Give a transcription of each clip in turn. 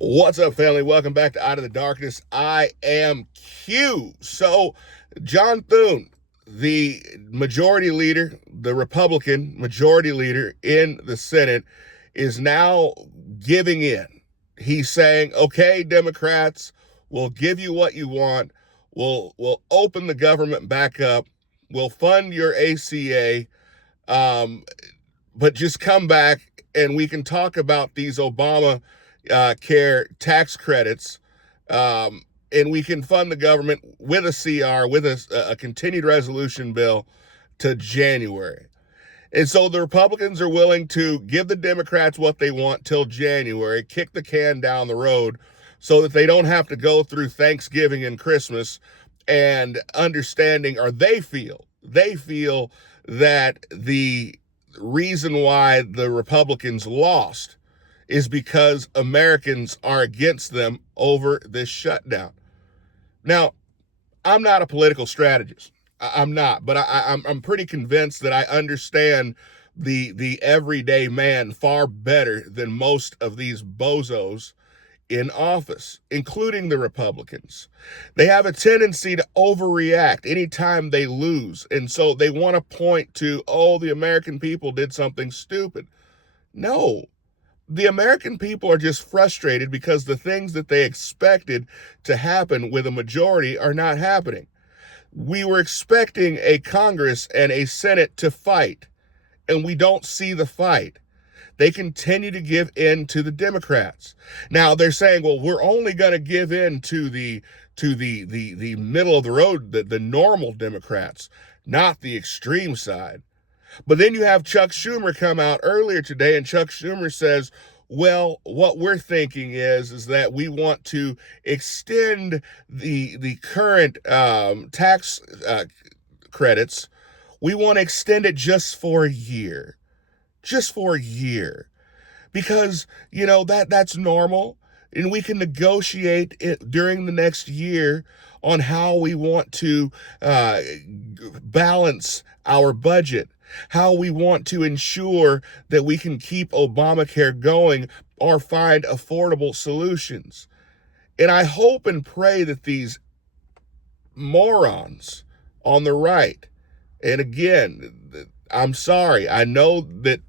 What's up, family? Welcome back to Out of the Darkness. I am Q. So, John Thune, the majority leader, the Republican majority leader in the Senate, is now giving in. He's saying, okay, Democrats, we'll give you what you want. We'll open the government back up. We'll fund your ACA. Um, but just come back and we can talk about these Obama care tax credits, and we can fund the government with a CR, with a continued resolution bill to January. And so the Republicans are willing to give the Democrats what they want till January, kick the can down the road so that they don't have to go through Thanksgiving and Christmas and understanding, or they feel that the reason why the Republicans lost is because Americans are against them over this shutdown. Now, I'm not a political strategist. I'm not, but I'm pretty convinced that I understand the everyday man far better than most of these bozos in office, including the Republicans. They have a tendency to overreact anytime they lose. And so they want to point to, oh, the American people did something stupid. No, the American people are just frustrated because the things that they expected to happen with a majority are not happening. We were expecting a Congress and a Senate to fight, and we don't see the fight. They continue to give in to the Democrats. Now they're saying, well, we're only going to give in to the middle of the road, the normal Democrats, not the extreme side. But then you have Chuck Schumer come out earlier today, and Chuck Schumer says, well, what we're thinking is that we want to extend the current tax credits. We want to extend it just for a year. Just for a year. Because, that's normal. And we can negotiate it during the next year on how we want to balance our budget, how we want to ensure that we can keep Obamacare going or find affordable solutions. And I hope and pray that these morons on the right, and again, I'm sorry, I know that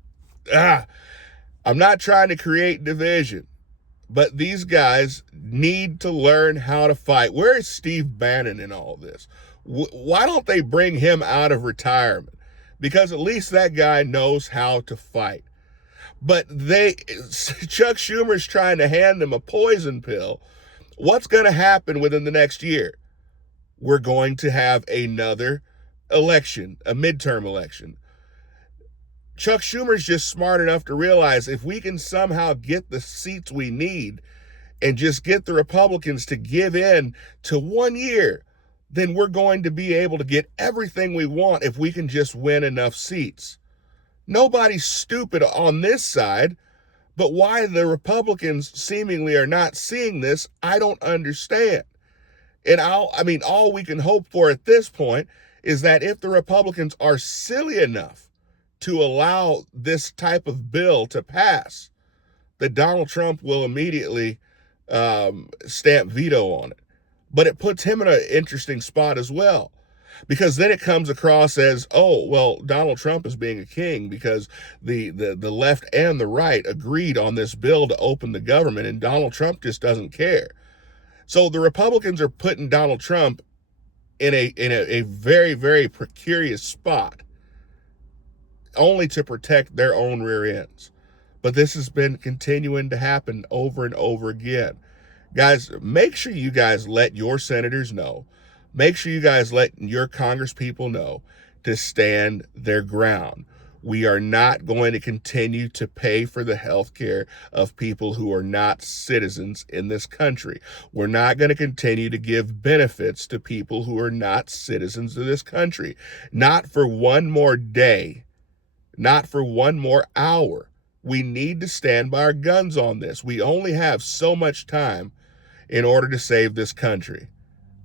I'm not trying to create division, but these guys need to learn how to fight. Where is Steve Bannon in all this? Why don't they bring him out of retirement? Because at least that guy knows how to fight. But Chuck Schumer's trying to hand them a poison pill. What's going to happen within the next year? We're going to have another election, a midterm election. Chuck Schumer's just smart enough to realize if we can somehow get the seats we need and just get the Republicans to give in to 1 year, then we're going to be able to get everything we want if we can just win enough seats. Nobody's stupid on this side, but why the Republicans seemingly are not seeing this, I don't understand. And all we can hope for at this point is that if the Republicans are silly enough to allow this type of bill to pass, that Donald Trump will immediately stamp veto on it. But it puts him in an interesting spot as well, because then it comes across as, oh, well, Donald Trump is being a king because the left and the right agreed on this bill to open the government, and Donald Trump just doesn't care. So the Republicans are putting Donald Trump in a very, very precarious spot, only to protect their own rear ends. But this has been continuing to happen over and over again. Guys, make sure you guys let your senators know. Make sure you guys let your congresspeople know to stand their ground. We are not going to continue to pay for the health care of people who are not citizens in this country. We're not going to continue to give benefits to people who are not citizens of this country. Not for one more day. Not for one more hour. We need to stand by our guns on this. We only have so much time in order to save this country.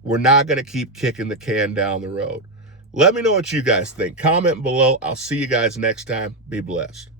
We're not going to keep kicking the can down the road. Let me know what you guys think. Comment below. I'll see you guys next time. Be blessed.